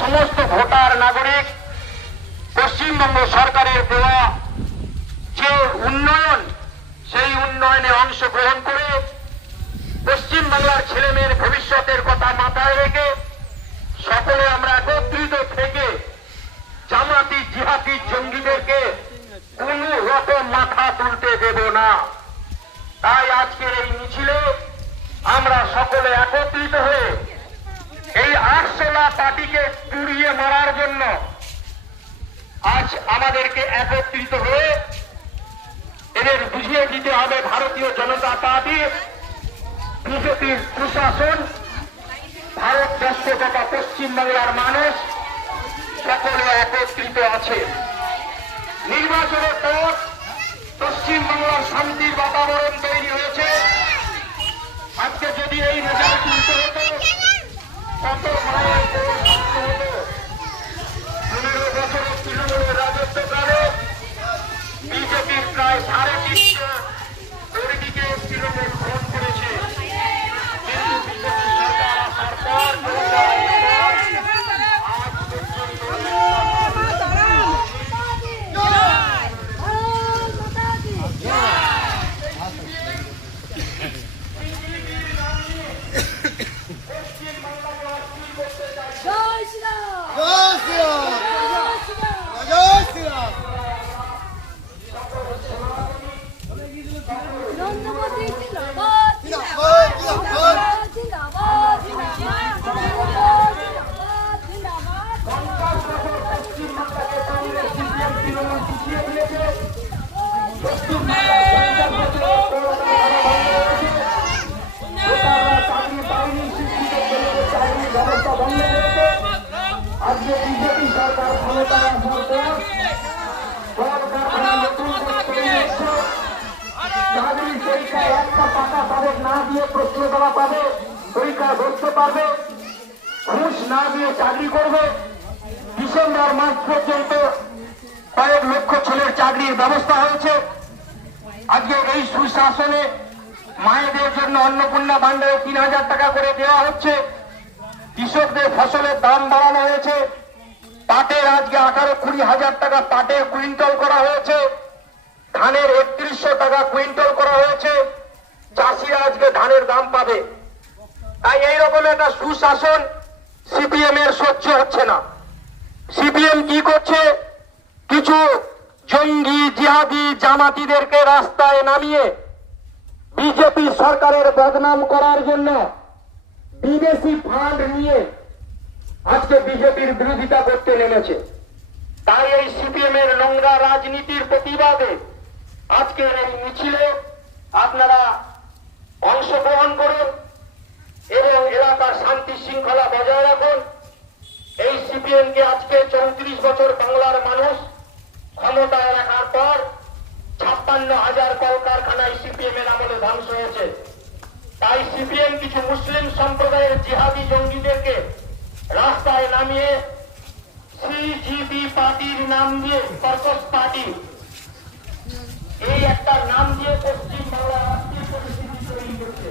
সমস্ত ভোটার নাগরিক পশ্চিমবঙ্গ সরকারের দেওয়া যে উন্নয়ন, সেই উন্নয়নে অংশগ্রহণ করে পশ্চিমবাংলার ছেলেমেয়ের ভবিষ্যতের কথা মাথায় রেখে সকলে আমরা একত্রিত থেকে জামাতি জিহাদি জঙ্গিদেরকে কোন রকম মাথা তুলতে দেব না। তাই আজকের এই মিছিলে আমরা সকলে একত্রিত হয়ে এই আরশোলা পার্টিকে পুড়িয়ে মারার জন্য আজ আমাদেরকে একত্রিত হয়ে এদের বুঝিয়ে দিতে হবে ভারতীয় জনতা পার্টি, বিজেপির প্রশাসন, ভারতবর্ষ তথা পশ্চিমবাংলার মানুষ সকলে একত্রিত আছে। নির্বাচনের পর পশ্চিমবাংলার শান্তির বাতাবরণ তৈরি হয়েছে। আজকে যদি এই রেজাল্ট তুলতে হতো, কত মায়ের হতো। 15 বছরের তৃণমূলের রাজত্বকালে বিজেপির প্রায় 350 কর্মীকে তৃণমূল ভোট করেছে। কিন্তু বিজেপি সরকার আসার পর আজকে বিজেপি সরকার ক্ষমতায় আসার পর চাকরির পরীক্ষায় একটা টাকা তাদের না দিয়ে প্রশ্ন দেওয়া পাবে, পরীক্ষা ধরতে পারবে, ঘুষ না দিয়ে চাকরি করবে। ডিসেম্বর মাস পর্যন্ত কয়েক লক্ষ ছেলের চাকরির ব্যবস্থা হয়েছে। আজকে এই সুশাসনে মায়েদের জন্য অন্নপূর্ণা ভান্ডারে 3000 টাকা করে দেওয়া হচ্ছে। কৃষকদের ফসলের দাম বাড়ানো হয়েছে। পাটের আজকে 18-20 হাজার টাকা পাটের কুইন্টাল করা হয়েছে। ধানের 3100 টাকা কুইন্টাল করা হয়েছে। চাষিরা আজকে ধানের দাম পাবে। তাই এইরকম একটা সুশাসন সিপিএম এর সহ্য হচ্ছে না। সিপিএম কি করছে? কিছু জঙ্গি জিহাদি জামাতিদেরকে রাস্তায় নামিয়ে বিজেপি সরকারের বদনাম করার জন্য বিদেশি ফান্ড নিয়ে আজকে বিজেপির বিরোধিতা করতে নেমেছে। তাই এই সিপিএম এর নোংরা রাজনীতির প্রতিবাদে আজকের এই মিছিলে আপনারা অংশগ্রহণ করুন এবং এলাকার শান্তি শৃঙ্খলা বজায় রাখুন। এই সিপিএম কে আজকে 34 বছর বাংলার মানুষ ক্ষমতায় রাখার পর 56,000 কলকারখানায় সিপিএম এর আমলে ধ্বংস হয়েছে। তাই সিপিএম কিছু মুসলিম সম্প্রদায়ের জিহাদি জঙ্গিদেরকে রাস্তায় নামিয়ে সিজিবি পার্টির নাম দিয়ে, কর্কশ পার্টি, এই একটা নাম দিয়ে পশ্চিমবাংলার রাষ্ট্রীয় পরিস্থিতি তৈরি করছে।